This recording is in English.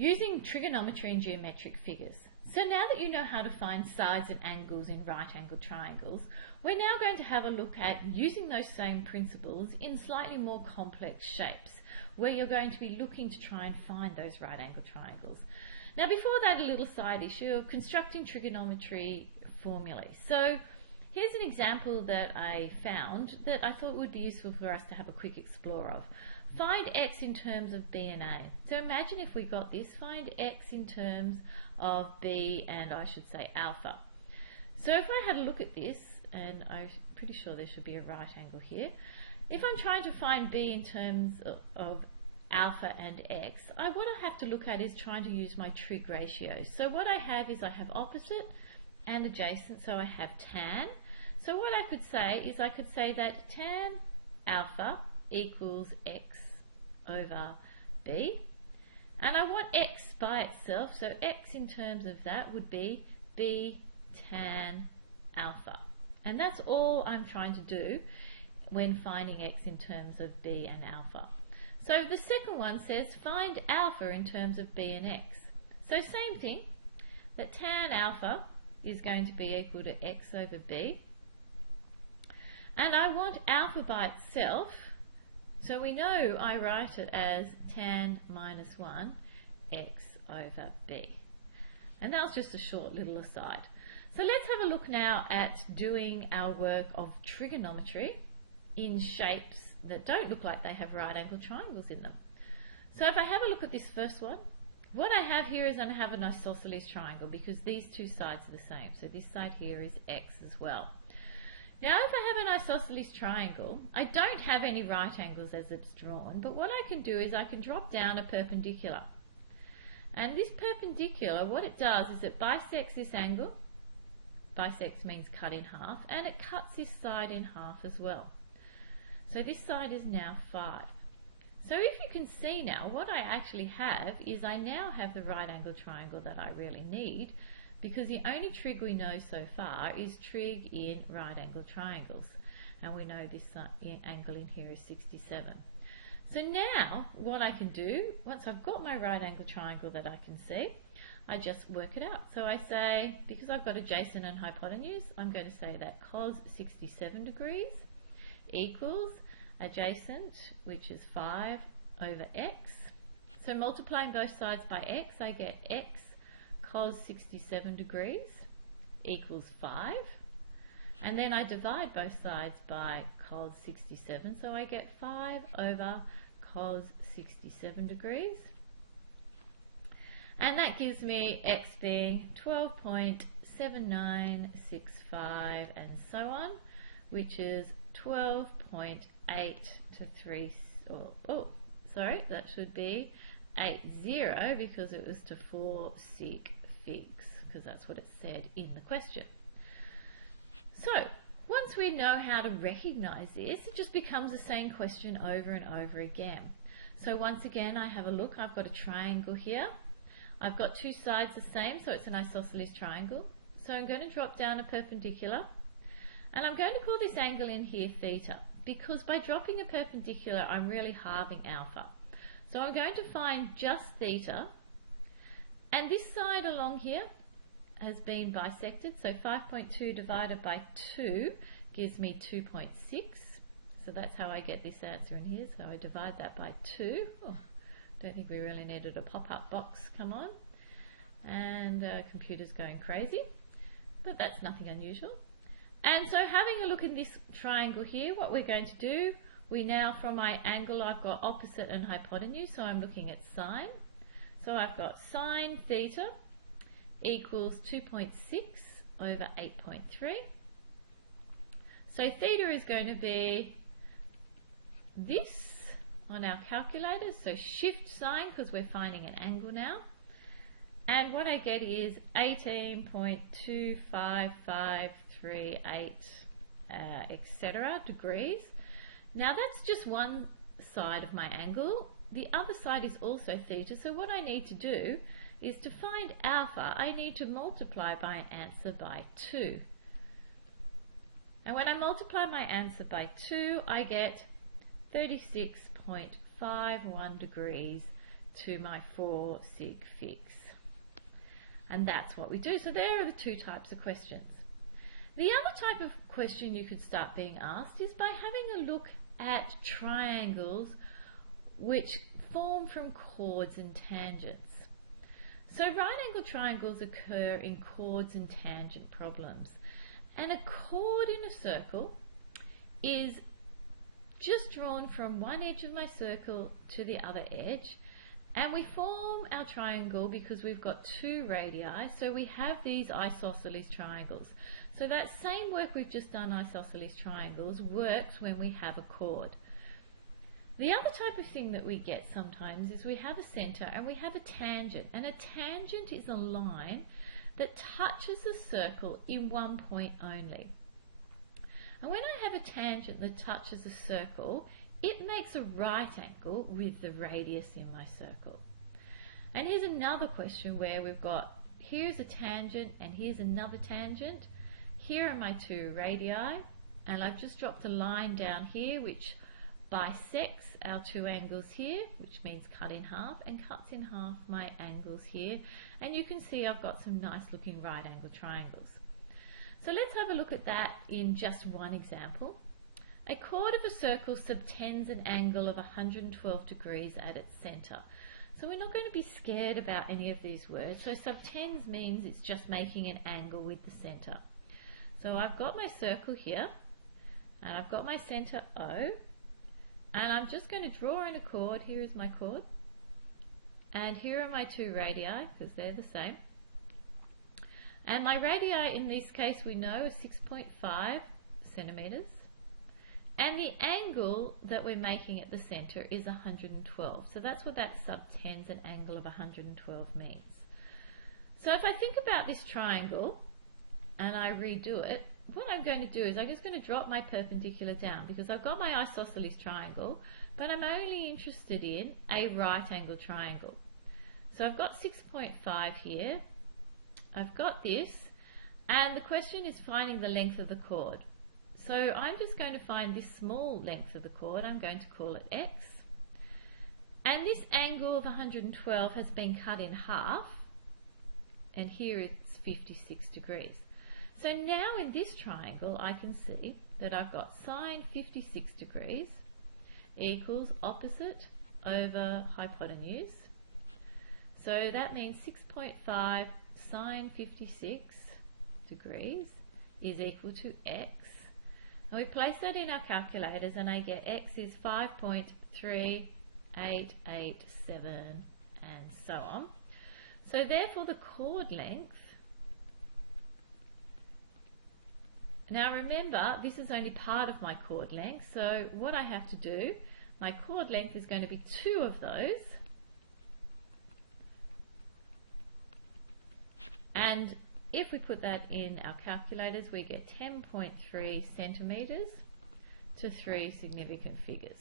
using trigonometry and geometric figures. So now that you know how to find sides and angles in right-angled triangles, we're now going to have a look at using those same principles in slightly more complex shapes, where you're going to be looking to try and find those right-angled triangles. Now before that, a little side issue of constructing trigonometry formulae. So here's an example that I found that I thought would be useful for us to have a quick explore of. Find x in terms of b and a. So imagine if we got this, find x in terms of b and I should say alpha. So if I had a look at this, and I'm pretty sure there should be a right angle here, if I'm trying to find b in terms of alpha and x, what I have to look at is trying to use my trig ratio. So what I have is I have opposite and adjacent, so I have tan. So what I could say is I could say that tan alpha equals x over b, and I want x by itself, so x in terms of that would be b tan alpha. And that's all I'm trying to do when finding x in terms of b and alpha. So the second one says find alpha in terms of b and x. So same thing, that tan alpha is going to be equal to x over b. And I want alpha by itself, so we know I write it as tan minus 1 x over b. And that was just a short little aside. So let's have a look now at doing our work of trigonometry in shapes that don't look like they have right angled triangles in them. So if I have a look at this first one, what I have here is I have an isosceles triangle because these two sides are the same. So this side here is x as well. Now if I have an isosceles triangle, I don't have any right angles as it's drawn, but what I can do is I can drop down a perpendicular. And this perpendicular, what it does is it bisects this angle. Bisects means cut in half, and it cuts this side in half as well. So this side is now 5. So if you can see now, what I actually have is I now have the right angle triangle that I really need, because the only trig we know so far is trig in right angle triangles. And we know this angle in here is 67. So now what I can do, once I've got my right angle triangle that I can see, I just work it out. So I say, because I've got adjacent and hypotenuse, I'm going to say that cos 67 degrees equals adjacent, which is 5 over x. So multiplying both sides by x, I get x cos 67 degrees equals 5. And then I divide both sides by cos 67, so I get 5 over cos 67 degrees. And that gives me x being 12.7965 and so on, which is 12.8 to 3, that should be 80 because it was to 4 sec figs, because that's what it said in the question. So once we know how to recognize this, it just becomes the same question over and over again. So once again, I have a look. I've got a triangle here. I've got two sides the same, so it's an isosceles triangle. So I'm going to drop down a perpendicular, and I'm going to call this angle in here theta, because by dropping a perpendicular, I'm really halving alpha. So I'm going to find just theta, and this side along here has been bisected, so 5.2 divided by 2 gives me 2.6. So that's how I get this answer in here. So I divide that by 2. Oh, don't think we really needed a pop-up box, come on. And computer's going crazy, but that's nothing unusual. And so having a look in this triangle here, what we're going to do, we now, from my angle, I've got opposite and hypotenuse, so I'm looking at sine. So I've got sine theta equals 2.6 over 8.3. So theta is going to be this on our calculator, so shift sine because we're finding an angle now. And what I get is 18.25538, etc. degrees. Now that's just one side of my angle. The other side is also theta, so what I need to do is to find alpha, I need to multiply my answer by 2. And when I multiply my answer by 2, I get 36.51 degrees to my 4 sig fix. And that's what we do. So there are the two types of questions. The other type of question you could start being asked is by having a look at triangles which form from chords and tangents. So right-angled triangles occur in chords and tangent problems. And a chord in a circle is just drawn from one edge of my circle to the other edge. And we form our triangle because we've got 2 radii, so we have these isosceles triangles. So that same work we've just done, isosceles triangles, works when we have a chord. The other type of thing that we get sometimes is we have a centre and we have a tangent. And a tangent is a line that touches a circle in one point only. And when I have a tangent that touches a circle, it makes a right angle with the radius in my circle. And here's another question where we've got, here's a tangent and here's another tangent. Here are my 2 radii, and I've just dropped a line down here which bisects our 2 angles here, which means cut in half, and cuts in half my angles here. And you can see I've got some nice looking right angle triangles. So let's have a look at that in just one example. A chord of a circle subtends an angle of 112 degrees at its centre. So we're not going to be scared about any of these words. So subtends means it's just making an angle with the centre. So I've got my circle here, and I've got my centre O, and I'm just going to draw in a chord. Here is my chord, and here are my 2 radii, because they're the same. And my radii in this case we know is 6.5 centimetres. And the angle that we're making at the centre is 112. So that's what that subtends an angle of 112 means. So if I think about this triangle and I redo it, what I'm going to do is I'm just going to drop my perpendicular down because I've got my isosceles triangle, but I'm only interested in a right angle triangle. So I've got 6.5 here, I've got this, and the question is finding the length of the chord. So I'm just going to find this small length of the chord. I'm going to call it x. And this angle of 112 has been cut in half. And here it's 56 degrees. So now in this triangle, I can see that I've got sine 56 degrees equals opposite over hypotenuse. So that means 6.5 sine 56 degrees is equal to x. And we place that in our calculators and I get x is 5.3887 and so on. So therefore the chord length, now remember this is only part of my chord length, so what I have to do, my chord length is going to be 2 of those, and if we put that in our calculators, we get 10.3 centimetres to 3 significant figures.